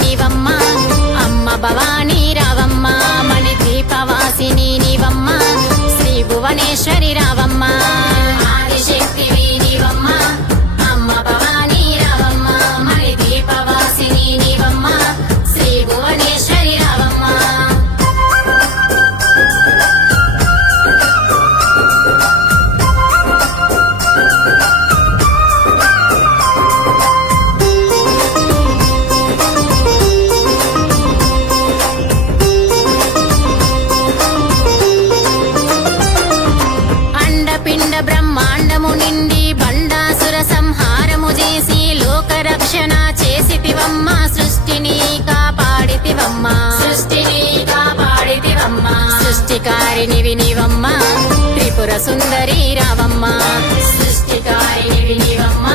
నీవమ్మ అమ్మ భవానీ రావమ్మ మణిద్వీపవాసిని నీవమ్మ శ్రీ భువనేశ్వరి రావమ్మ ఆదిశక్తివి నీవమ్మ అమ్మ భవానీ రావమ్మ మణిద్వీపవాసిని నీవమ్మ శ్రీ భువనేశ్వరి రావమ్మ పిండ బ్రహ్మాండము నిండి బండాసుర సంహారము చేసి లోకరక్షణ చేసితివమ్మ సృష్టిని కాపాడితివమ్మ సృష్టికారినివి నీవమ్మ త్రిపుర సుందరి రావమ్మ సృష్టికారినివి నీవమ్మ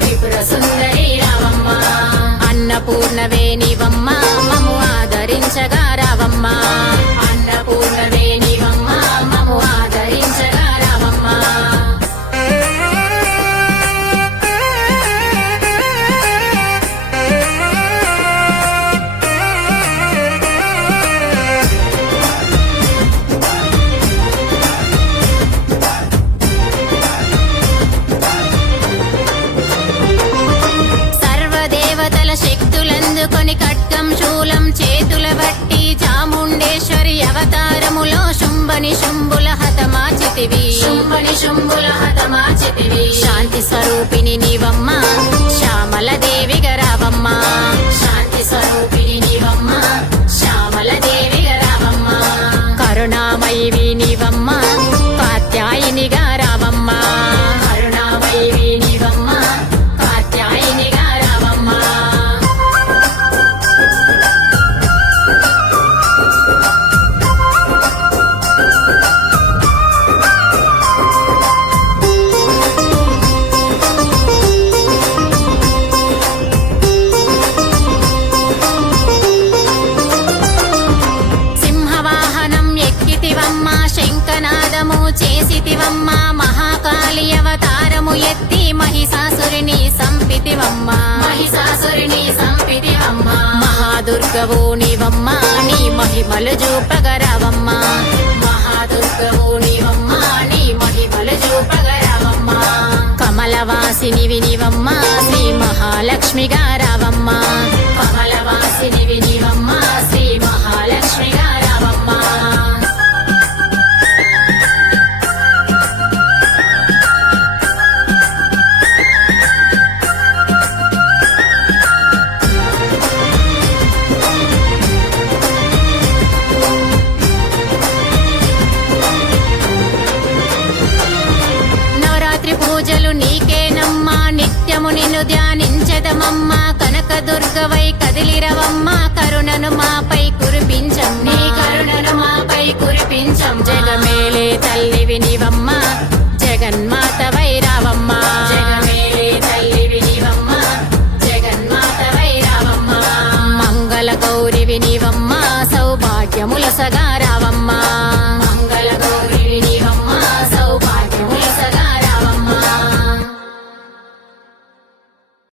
త్రిపుర సుందరి రావమ్మ అన్నపూర్ణవే నీవమ్మ మము ఆదరించగా రావమ్మ అన్నపూర్ణవే నీవమ్మ మము ఆదరించగా శక్తులందుకొని ఖడ్గం శూలం చేతుల బట్టి చాముండేశ్వరి అవతారములో శుంభని శుంభుల హతమాచితివి శాంతి స్వరూపిణి నీవమ్మ శ్యామల దేవిగా రావమ్మ శాంతి స్వరూపిణి నీవమ్మ శ్యామల దేవిగా రావమ్మ కరుణామయివి నీవమ్మ కాత్యాయినిగా రావమ్మ కరుణామయివి నీవమ్మ కాత్యాయినిగా రావమ్మ శంఖనాదము చేసితివమ్మ మహాకాళి అవతారము ఎత్తి మహిషాసురిని సంపితివమ్మ మహాదుర్గవో నీవమ్మ నీ మహిమలు చూపగరావమ్మ మహాదుర్గవో నీవమ్మ నీ మహిమలు చూపగరావమ్మ కమలవాసినివి నీవమ్మ శ్రీ మహాలక్ష్మిగా రావమ్మ కమలవాసినివి నీవమ్మ శ్రీ మహాలక్ష్మిగా రావమ్మ పూజలు నీకేనమ్మా నిత్యము నిన్ను ధ్యానించదమమ్మ కనకదుర్గవై కదిలిరవమ్మ కరుణను మాపై కురిపించం నీ కరుణను మాపై కురిపించం జగమేలే తల్లివి నీవమ్మ జగన్మాతవై రావమ్మ జగమేలే తల్లివి నీవమ్మ జగన్మాతవై రావమ్మ మంగళ గౌరివి నీవమ్మ సౌభాగ్యముల సగార